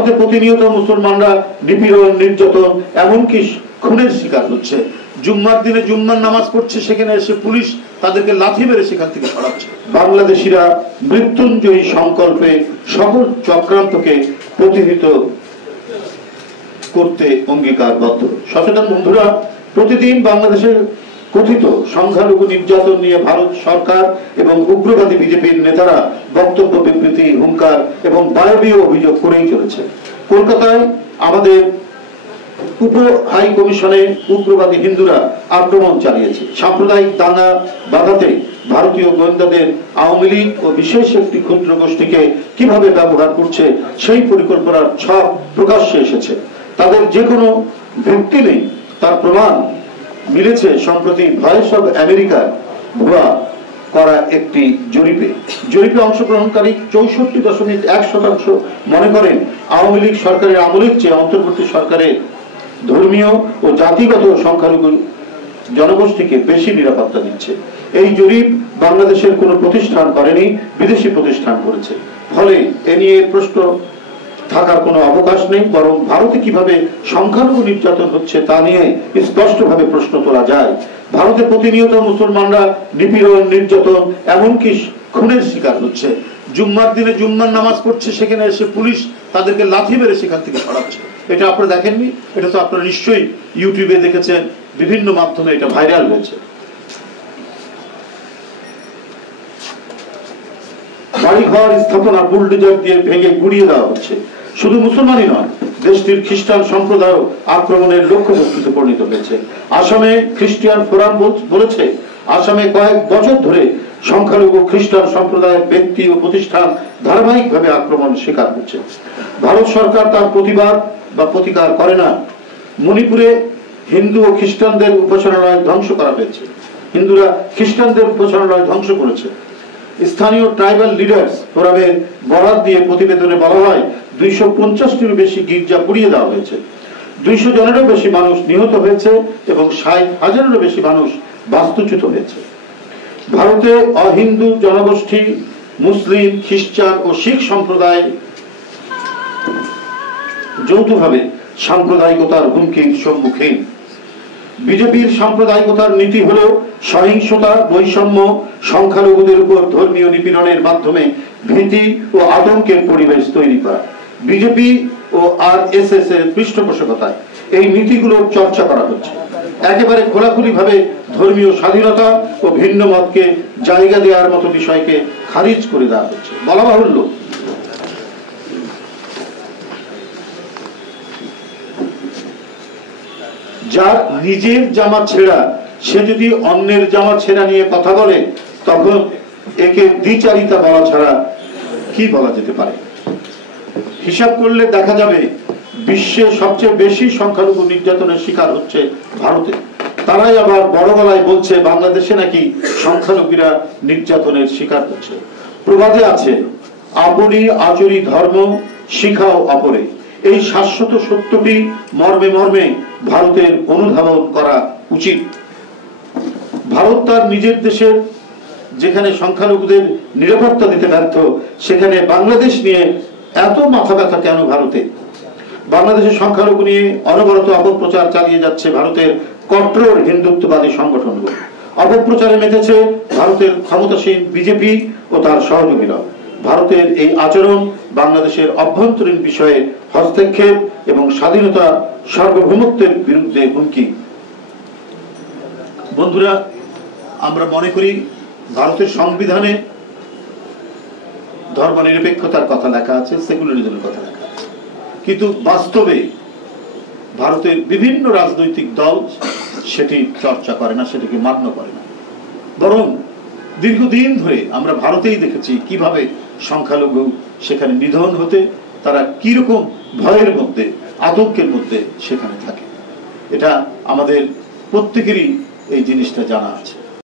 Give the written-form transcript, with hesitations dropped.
ভারতে প্রতিনিয়ত মুসলমানরা নিপীড়ন, নির্যাতন, এমনকি খুনের শিকার হচ্ছে। জুম্মার দিনে জুম্মার নামাজ পড়ছে, সেখানে এসে পুলিশ তাদেরকে লাথি মেরে সেখান থেকে সরাচ্ছে। বাংলাদেশিরা মৃত্যুঞ্জয়ী সংকল্পে সকল চক্রান্তকে প্রতিহত করতে অঙ্গীকারবদ্ধ। সচেতন বন্ধুরা, প্রতিদিন বাংলাদেশের কথিত সংখ্যালঘু নির্যাতন নিয়ে ভারত সরকার এবং উগ্রবাদী বিজেপির নেতারা বক্তব্য, বিবৃতি, হুঙ্কার এবং বায়বীয় অভিযোগ করেই চলেছে। কলকাতায় আমাদের উপ হাই কমিশনে উগ্রবাদী হিন্দুরা আক্রমণ চালিয়েছে। সাম্প্রদায়িক দাঙ্গা বাধাতে ভারতীয় গোয়েন্দাদের আওয়ামী লীগ ও বিশেষ একটি ক্ষুদ্র গোষ্ঠীকে কিভাবে ব্যবহার করছে সেই পরিকল্পনার ছক প্রকাশ্যে এসেছে। তাদের যে কোনো ভিত্তি নেই তার প্রমাণ মিলেছে সম্প্রতি ভয়েস অব আমেরিকার ভুয়া করা একটি জরিপে অংশগ্রহণকারী 64.1% মনে করেন আওয়ামী লীগ সরকারের আমলের চেয়ে অন্তর্বর্তী সরকারের ধর্মীয় ও জাতিগত সংখ্যালঘু জনগোষ্ঠীকে বেশি নিরাপত্তা দিচ্ছে। এই জরিপ বাংলাদেশের কোনো প্রতিষ্ঠান করেনি, বিদেশি প্রতিষ্ঠান করেছে। ফলে এ নিয়ে প্রশ্ন থাকার কোনো অবকাশ নেই, বরং ভারতে কিভাবে সংখ্যালঘু নির্যাতন হচ্ছে তা নিয়ে স্পষ্টভাবে প্রশ্ন তোলা যায়। ভারতে প্রতিনিয়ত মুসলমানরা নিপীড়ন, নির্যাতন, এমনকি খুনের শিকার হচ্ছে। জুম্মার দিনে জুম্মার নামাজ পড়ছে, সেখানে এসে পুলিশ তাদেরকে লাথি মেরে সেখান থেকে সরাচ্ছে। এটা আপনারা দেখেননি? এটা তো আপনারা নিশ্চয়ই ইউটিউবে দেখেছেন, বিভিন্ন মাধ্যমে এটা ভাইরাল হয়েছে। বাড়িঘর স্থাপনা বুলডোজার দিয়ে ভেঙে গুড়িয়ে দেওয়া হচ্ছে। শুধু মুসলমানই নয়, দেশটির খ্রিস্টান সম্প্রদায় আক্রমণের লক্ষ্যবস্তুতে পরিণত হয়েছে। আসামে খ্রিস্টান ফোরাম বলেছে, আসামে কয়েক বছর ধরে সংখ্যালঘু খ্রিস্টান সম্প্রদায়ের ব্যক্তি ও প্রতিষ্ঠান ধারাবাহিকভাবে আক্রমণ শিকার হচ্ছে। ভারত সরকার তার প্রতিবাদ বা প্রতিকার করে না। মণিপুরে হিন্দু ও খ্রিস্টানদের উপাসনালয় ধ্বংস করা হয়েছে। হিন্দুরা খ্রিস্টানদের উপাসনালয় ধ্বংস করেছে। স্থানীয় ট্রাইবাল লিডার্স ফোরামের বরাত দিয়ে প্রতিবেদনে বলা হয় 250টিরও বেশি গির্জা পুড়িয়ে দেওয়া হয়েছে। 200 জনেরও বেশি মানুষ নিহত হয়েছে এবং 60,000-এরও বেশি মানুষ বাস্তুচ্যুত হয়েছে। ভারতে অহিন্দু জনগোষ্ঠী, মুসলিম, খ্রিস্টান ও শিখ সম্প্রদায় যৌথভাবে সাম্প্রদায়িকতার হুমকির সম্মুখীন। বিজেপির সাম্প্রদায়িকতার নীতি হলো সহিংসতা, বৈষম্য, সংখ্যালঘুদের উপর ধর্মীয় নিপীড়নের মাধ্যমে ভীতি ও আতঙ্কের পরিবেশ তৈরি করা। বিজেপি ও আরএসএস এর পৃষ্ঠপোষকতায় এই নীতিগুলোর চর্চা করা হচ্ছে। একেবারে খোলাখুলি ভাবে ধর্মীয় স্বাধীনতা ও ভিন্ন মতকে জায়গা দেওয়ার মতো বিষয়কে খারিজ করে দেওয়া হচ্ছে। বলা বাহুল্য, যার নিজের জামা ছেঁড়া সে যদি অন্যের জামা ছেঁড়া নিয়ে কথা বলে, তখন একে দ্বিচারিতা বলা ছাড়া কি বলা যেতে পারে? হিসাব করলে দেখা যাবে বিশ্বে সবচেয়ে বেশি সংখ্যালঘু নির্যাতনের শিকার হচ্ছে ভারতে। তারাই আবার বড় গলায় বলছে বাংলাদেশে নাকি সংখ্যালঘুরা নির্যাতনের শিকার হচ্ছে। প্রবাদে আছে, আপনি আচরি ধর্ম শিখাও অপরে। এই শাশ্বত সত্যটি মর্মে মর্মে ভারতের অনুধাবন করা উচিত। ভারত তার নিজের দেশের যেখানে সংখ্যালঘুদের নিরাপত্তা দিতে ব্যর্থ, সেখানে বাংলাদেশ নিয়ে এত মাথা ব্যথা কেন ভারতে? বাংলাদেশের সংখ্যালঘু নিয়ে অনবরত অপপ্রচার চালিয়ে যাচ্ছে ভারতের কট্টর হিন্দুত্ববাদী সংগঠনগুলো। অপপ্রচারে মেতেছে ভারতের ক্ষমতাসীন বিজেপি ও তার সহযোগীরা। ভারতের এই আচরণ বাংলাদেশের অভ্যন্তরীণ বিষয়ে হস্তক্ষেপ এবং স্বাধীনতা সার্বভৌমত্বের বিরুদ্ধে হুমকি। বন্ধুরা, আমরা মনে করি ভারতের সংবিধানে ধর্মনিরপেক্ষতার কথা লেখা আছে, সেকুলারিজমের কথা লেখা আছে, কিন্তু বাস্তবে ভারতের বিভিন্ন রাজনৈতিক দল সেটি চর্চা করে না, সেটিকে মান্য করে না। বরং দীর্ঘদিন ধরে আমরা ভারতেই দেখেছি কিভাবে সংখ্যালঘু সেখানে নিধন হতে, তারা কিরকম ভয়ের মধ্যে, আতঙ্কের মধ্যে সেখানে থাকে। এটা আমাদের প্রত্যেকেরই এই জিনিসটা জানা আছে।